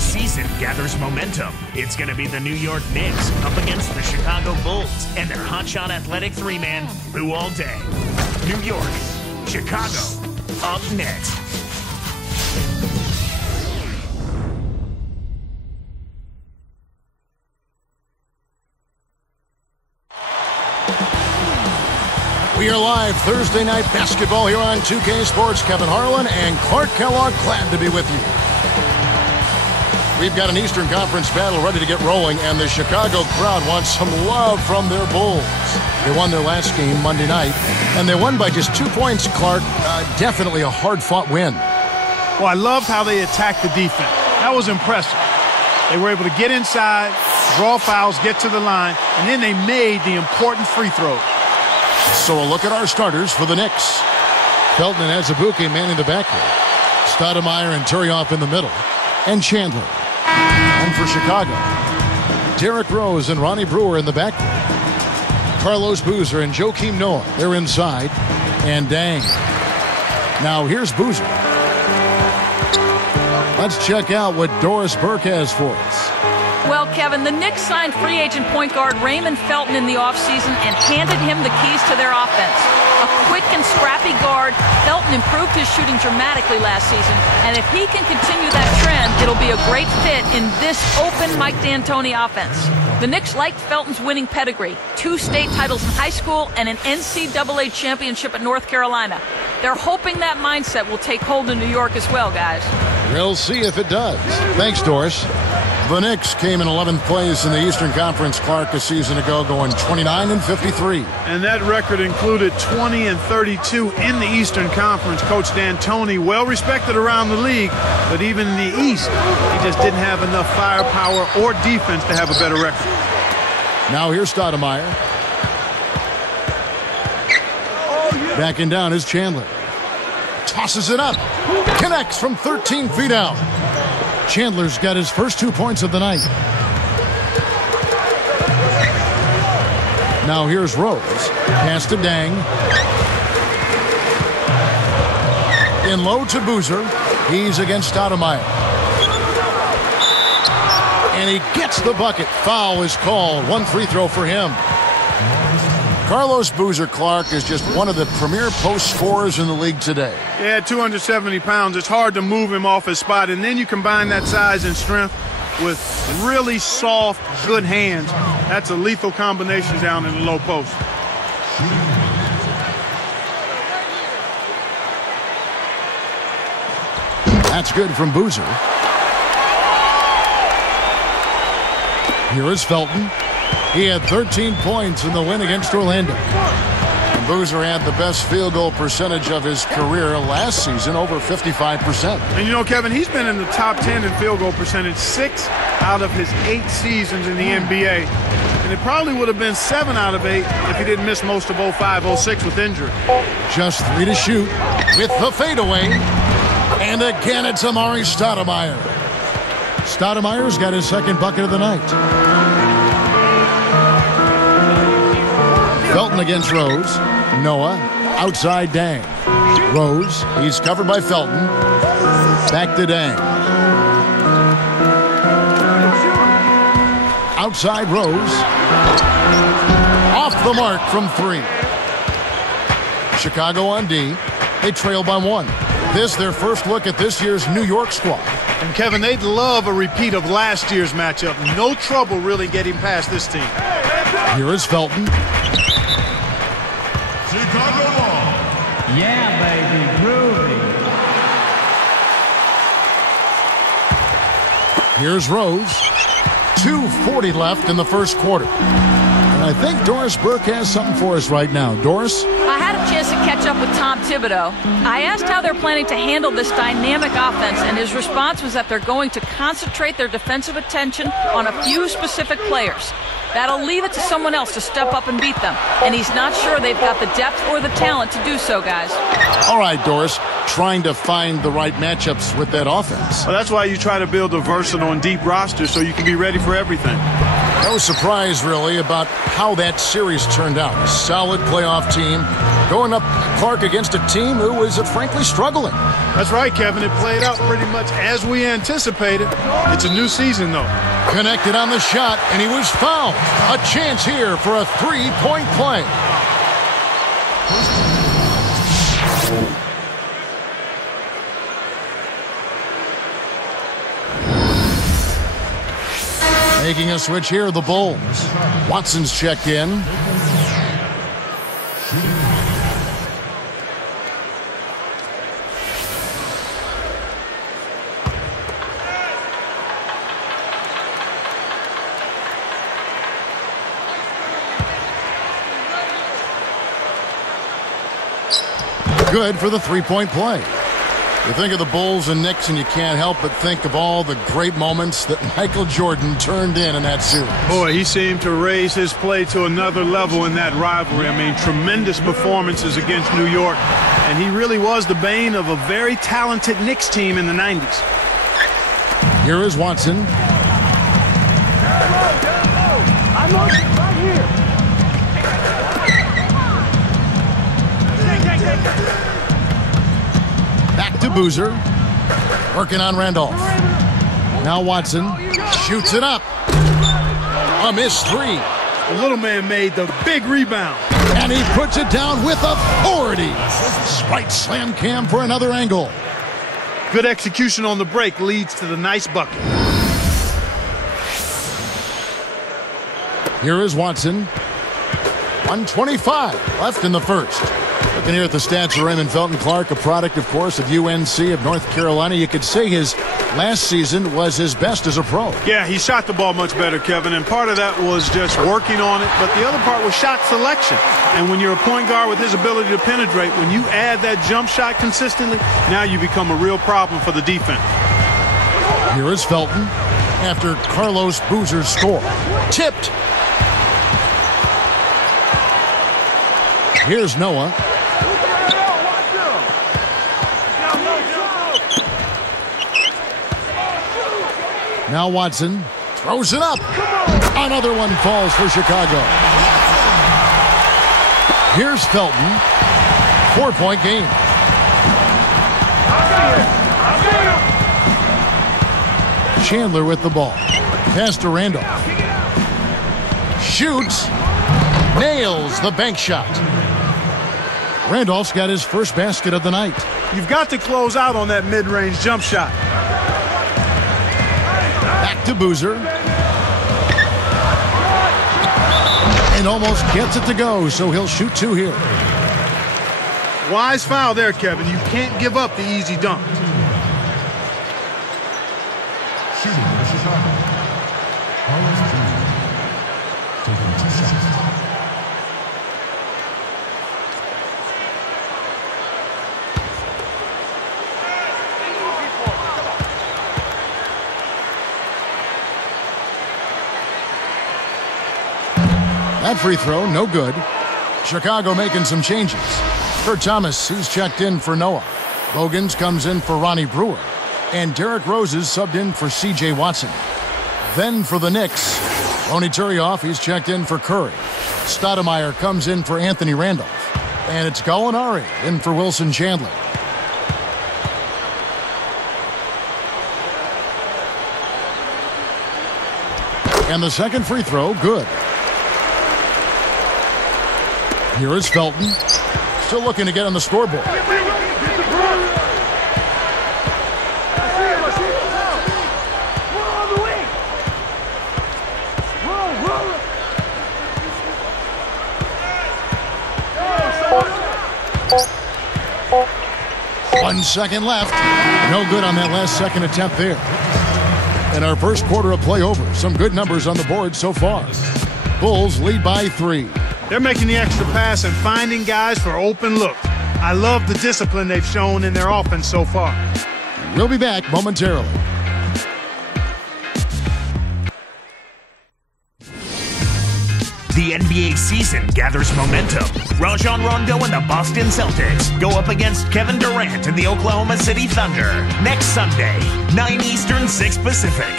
season gathers momentum. It's going to be the New York Knicks up against the Chicago Bulls and their hotshot athletic three-man, Boo All Day. New York, Chicago, up next. We are live Thursday night basketball here on 2K Sports. Kevin Harlan and Clark Kellogg, glad to be with you. We've got an Eastern Conference battle ready to get rolling, and the Chicago crowd wants some love from their Bulls. They won their last game Monday night, and they won by just 2 points, Clark. Definitely a hard-fought win. Well, I loved how they attacked the defense. That was impressive. They were able to get inside, draw fouls, get to the line, and then they made the important free throws. So a look at our starters for the Knicks. Felton and Azubuike manning the backcourt. Stoudemire and Turioff in the middle. And Chandler. And for Chicago, Derrick Rose and Ronnie Brewer in the backcourt. Carlos Boozer and Joakim Noah, they're inside. And Dang. Now here's Boozer. Let's check out what Doris Burke has for us. Well, Kevin, the Knicks signed free agent point guard Raymond Felton in the offseason and handed him the keys to their offense. A quick and scrappy guard, Felton improved his shooting dramatically last season, and if he can continue that trend, it'll be a great fit in this open Mike D'Antoni offense. The Knicks liked Felton's winning pedigree, 2 state titles in high school and an NCAA championship at North Carolina. They're hoping that mindset will take hold in New York as well, guys. We'll see if it does. Thanks, Doris. The Knicks came in 11th place in the Eastern Conference, Clark, a season ago, going 29-53. And that record included 20-32 in the Eastern Conference. Coach D'Antoni, well respected around the league, but even in the East, he just didn't have enough firepower or defense to have a better record. Now here's Stoudemire. Backing down is Chandler. Tosses it up. Connects from 13 feet out. Chandler's got his first 2 points of the night. Now here's Rose. Pass to Dang. In low to Boozer. He's against Stoudemire. And he gets the bucket. Foul is called. 1 free throw for him. Carlos Boozer, Clark, is just one of the premier post scorers in the league today. Yeah, 270 pounds. It's hard to move him off his spot, and then you combine that size and strength with really soft, good hands. That's a lethal combination down in the low post. That's good from Boozer. Here is Felton. He had 13 points in the win against Orlando. And Boozer had the best field goal percentage of his career last season, over 55%. And you know, Kevin, he's been in the top 10 in field goal percentage 6 out of his 8 seasons in the NBA. And it probably would have been 7 out of 8 if he didn't miss most of 05-06 with injury. Just 3 to shoot with the fadeaway. And again, it's Amari Stoudemire. Stoudemire's got his second bucket of the night. Felton against Rose. Noah outside Dang. Rose, he's covered by Felton. Back to Dang. Outside Rose. Off the mark from 3. Chicago on D. They trail by 1. This their first look at this year's New York squad. And Kevin, they'd love a repeat of last year's matchup. No trouble really getting past this team. Here is Felton. Chicago ball. Yeah, baby, groovy. Here's Rose. 2:40 left in the first quarter. And I think Doris Burke has something for us right now. Doris? I had a chance to catch up with Tom Thibodeau. I asked how they're planning to handle this dynamic offense, and his response was that they're going to concentrate their defensive attention on a few specific players. That'll leave it to someone else to step up and beat them. And he's not sure they've got the depth or the talent to do so, guys. All right, Doris. Trying to find the right matchups with that offense. Well, that's why you try to build a versatile and deep roster so you can be ready for everything. No surprise, really, about how that series turned out. Solid playoff team. Going up Clark against a team who is frankly struggling. That's right, Kevin. It played out pretty much as we anticipated. It's a new season, though. Connected on the shot, and he was fouled. A chance here for a three-point play. Making a switch here, the Bulls. Watson's checked in. Good for the three-point play. You think of the Bulls and Knicks, and you can't help but think of all the great moments that Michael Jordan turned in that series. Boy, he seemed to raise his play to another level in that rivalry. I mean, tremendous performances against New York, and he really was the bane of a very talented Knicks team in the 90s. Here is Watson. I'm on right here. Back to Boozer. Working on Randolph. Now Watson shoots it up. A missed three. The little man made the big rebound. And he puts it down with authority. Right slam cam for another angle. Good execution on the break leads to the nice bucket. Here is Watson. 1:25 left in the first. Looking here at the stats for Raymond Felton Clark, a product, of course, of UNC of North Carolina. You could say his last season was his best as a pro. Yeah, he shot the ball much better, Kevin, and part of that was just working on it, but the other part was shot selection. And when you're a point guard with his ability to penetrate, when you add that jump shot consistently, now you become a real problem for the defense. Here is Felton after Carlos Boozer's score. Tipped. Here's Noah. Now Watson throws it up. Another one falls for Chicago. Here's Felton. 4-point game. Chandler with the ball. Pass to Randolph. Shoots. Nails the bank shot. Randolph's got his first basket of the night. You've got to close out on that mid-range jump shot. Back to Boozer. And almost gets it to go, so he'll shoot two here. Wise foul there, Kevin. You can't give up the easy dunk. Shooting for Chicago. Carlos Boozer taking 2 shots. That free throw, no good. Chicago making some changes. Kurt Thomas, he's checked in for Noah. Bogans comes in for Ronnie Brewer. And Derrick Rose is subbed in for C.J. Watson. Then for the Knicks, Tony Turioff, he's checked in for Curry. Stoudemire comes in for Anthony Randolph. And it's Gallinari in for Wilson Chandler. And the second free throw, good. Here is Felton. Still looking to get on the scoreboard. One second left. No good on that last second attempt there. And our first quarter of play over. Some good numbers on the board so far. Bulls lead by 3. They're making the extra pass and finding guys for open look. I love the discipline they've shown in their offense so far. We'll be back momentarily. The NBA season gathers momentum. Rajon Rondo and the Boston Celtics go up against Kevin Durant and the Oklahoma City Thunder next Sunday, 9 Eastern, 6 Pacific.